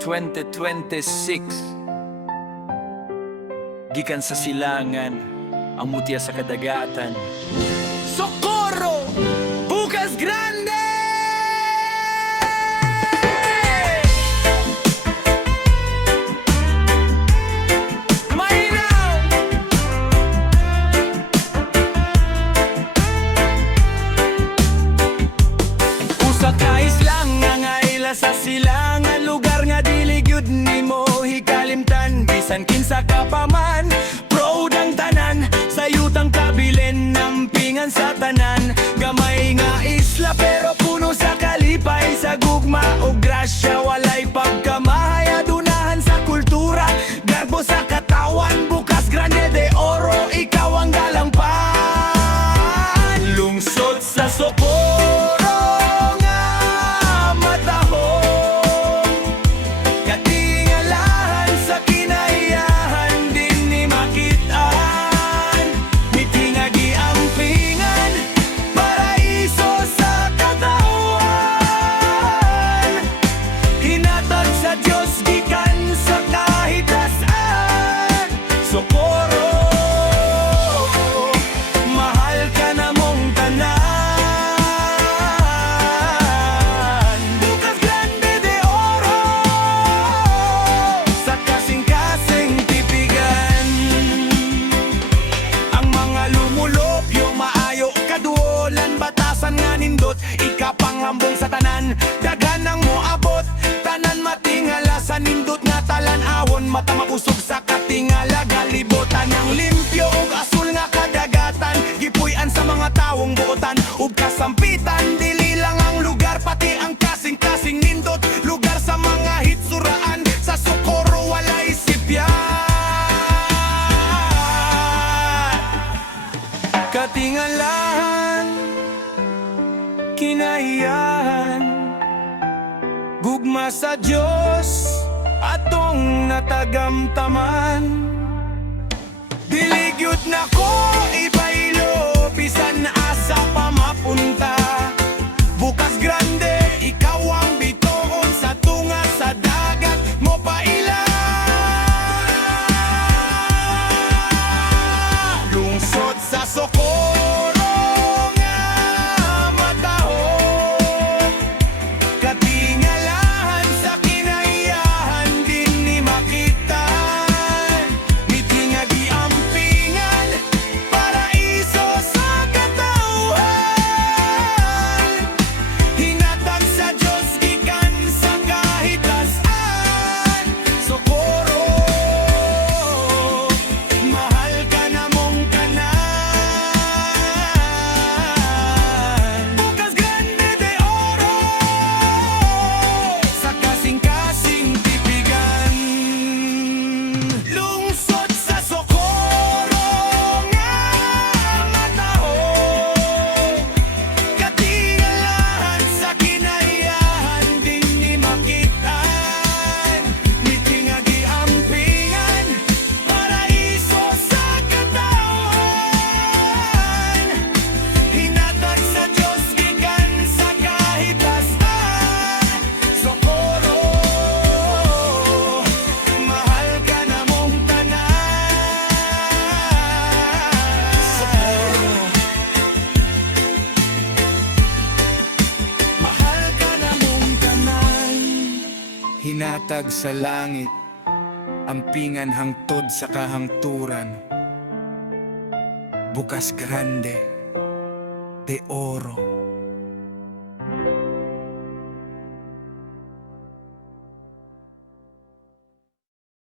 2026. Gikan sa silangan, ang mutya sa kadagatan. Socorro! Bukas Grande! Usa ka islang nga ngaila sa silangan, lugar nga dili gyud nimo hikalimtan. Bisan kinsa ka pa man, proud ang tanan, sayutang kabilin, nampingan sa tanan. Gamay nga isla pero puno sa kalipay, sa gugma o grasya, walay pagkamahay, adunahan sa kultura, garbo sa katawan. Bukas Grande de Oro, ikaw ang galampan. Lungsod sa Socorro nga matahong, katingalahan sa kinaiyahan, din ni makitaan. Mitingagi ang pingan, paraiso sa katawan. Hinatag sa Diyos gikan sa kahitasan. Socorro, mahal ka na mong tanan. Bukas Grande de Oro, sa kasing-kasing tipigan. Ang mga lumulopyo, maayo kaduolan, batasan nga nindot, ikapanghambong sa tanan. Daghan ang moabot, tanan matingala sa nindot nga talan-awon. Mata mapusog sa katingala, galibotan ng limpyo ug asul nga kadagatan. Gipuy-an sa mga tawong buotan ug kasampitan, dili lang ang lugar, pati ang kasing-kasing nindot. Lugar sa mga hitsuraan, sa Socorro walay sipyan. Katingalahan, kinahiyahan, gugma sa Diyos atong natagamtaman. Dili gyud nako ibaylo, bisan asa pa mapunta. Bukas Grande, ikaw ang bituon sa tunga sa dagat mo paila. Lungsod sa Socorro nga matahong, katingalahan sa kinaiyahan, din ni makitaan. Mitingagi ang pingan, paraiso sa katauhan. Hinatag sa Diyos gikan sa kahitasan. Socorro, mahal ka na mong tanan. Bukas Grande de Oro, sa kasing-kasing tipigan. Lungsod sa Socorro nga matahong, katingalahan sa kinaiyahan, din ni makitaan. Mitingagi ang pingan, paraiso sa katauhan. Hinatag sa Diyos gikan sa kahitasan. Socorro, mahal ka na mong tanan. Socorro, mahal ka na mong tanan. Hinatag sa langit, ampingan hangtod sa kahangturan. Bukas Grande de Oro.